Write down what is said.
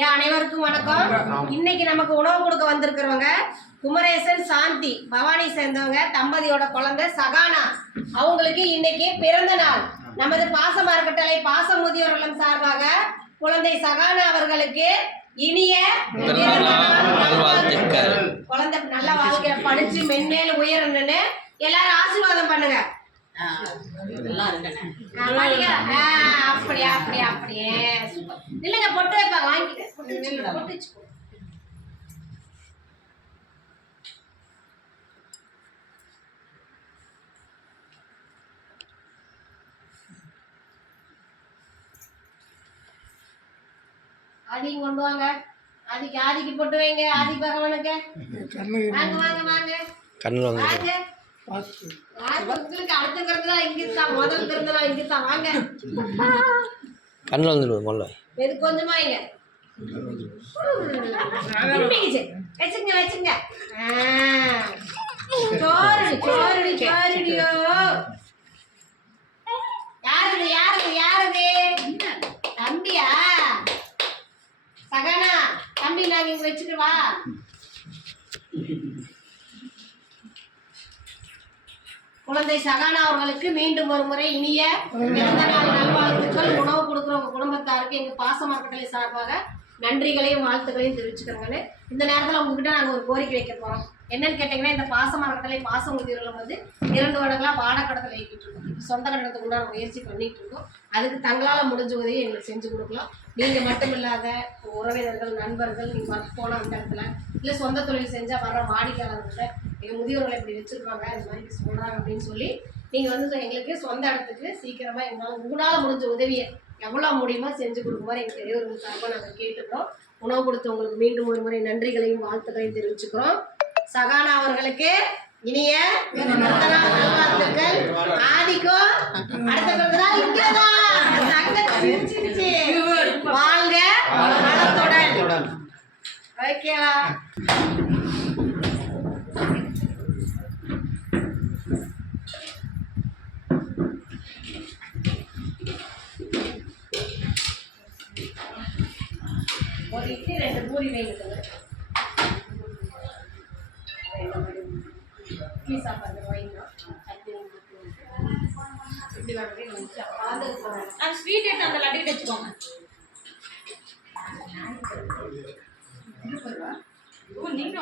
அனைவருக்கும் வணக்கம். இன்னைக்கு நமக்கு உணவு கொடுக்க வந்திருக்கிறவங்க குமரேசன் சாந்தி பவானி சேர்ந்தவங்க. தம்பதியோட குழந்தை சகானா. அவங்களுக்கு இன்னைக்கு பிறந்த நாள். நமது பாச அறக்கட்டளை பாச முதியோர் இல்லம் சார்பாக குழந்தை சகானா அவர்களுக்கு இனிய குழந்தை நல்ல வாழ்க்கையில படிச்சு மென்மேலும் உயரணும்னு எல்லாரும் ஆசீர்வாதம் பண்ணுங்க. அப்படியே அப்படியே அப்படியே இல்லைங்க, பொட்டு வைப்பாங்க, வாங்கிட்டு பொட்டு வச்சுக்கோ. ஆதிக்கு கொண்டு வாங்க. ஆதிக்கு பொட்டு வைங்க. ஆதி பகவானுக்கு வாங்க வாங்க வாங்க வாங்க. உங்களுக்கு அடுத்த இங்கதான், முதல் பிறந்ததான் இங்கதான். வாங்க கண்ணில் வந்துடுவோம். முதல்ல இது கொஞ்சமா இங்க வச்சுங்க வச்சுங்க. சோறுடி சோறுடி சோறுடியோ. யாருது யாருது யாருது? தம்பியா? சகனா தம்பி, நாங்க இங்க வச்சுட்டு வா. குழந்தை சகானா அவர்களுக்கு மீண்டும் ஒரு முறை இனிய பிறந்த நாள் நல்வாழ்த்துக்கள். உணவு கொடுக்குறவங்க குடும்பத்தாருக்கு எங்க பாச அறக்கட்டளை சார்பாக நன்றிகளையும் வாழ்த்துக்களையும் தெரிவிச்சுக்கிறோங்கன்னு. இந்த நேரத்தில் உங்ககிட்ட நாங்கள் ஒரு கோரிக்கை வைக்க போகிறோம். என்னன்னு கேட்டிங்கன்னா, இந்த பாச அறக்கட்டளை பாச முதியோர்களும் வந்து 2 வருடங்களாக பாடக்கடத்தில் இயக்கிட்டு இருக்கோம். இப்போ சொந்த கட்டணத்துக்கு உண்டான முயற்சி பண்ணிட்டு இருக்கோம். அதுக்கு தங்களால் முடிஞ்ச உதவி எங்களுக்கு செஞ்சு கொடுக்கலாம். நீங்கள் மட்டும் இல்லாத உறவினர்கள், நண்பர்கள், நீங்கள் ஒர்க் போனால் அந்த இடத்துல இல்லை சொந்த தொழில் செஞ்சால் வர்ற வாடிக்கையாளர்கிட்ட எங்கள் முதியோர்களை இப்படி வச்சுருக்காங்க, இது மாதிரி சொல்கிறாங்க அப்படின்னு சொல்லி நீங்கள் வந்து எங்களுக்கு சொந்த இடத்துக்கு சீக்கிரமாக உங்களால் முடிஞ்ச உதவியை எவ்வளோ முடியுமோ செஞ்சு கொடுக்குமாறு எங்கள் பெரியவர்கள் சார்பாக நாங்கள் கேட்டுக்கிறோம். உணவு கொடுத்தவங்களுக்கு மீண்டும் ஒரு முறை நன்றிகளையும் வாழ்த்துக்களையும் தெரிவிச்சுக்கிறோம். சகானா அவர்களுக்கு இனிய நல்வாழ்த்துக்கள். ஆதிக்கும் அடுத்த பிறந்தநாள் இங்கதான். வாழ்க நலத்துடன். ஓகேவா? ஒரு இட்லி 2 பூரி வைங்க. இட்லி சாப்பாடு வாங்கிக்கலாம். அந்த ஸ்வீட் எடுத்து அந்த லட்டு வச்சுக்கோங்க. நீங்க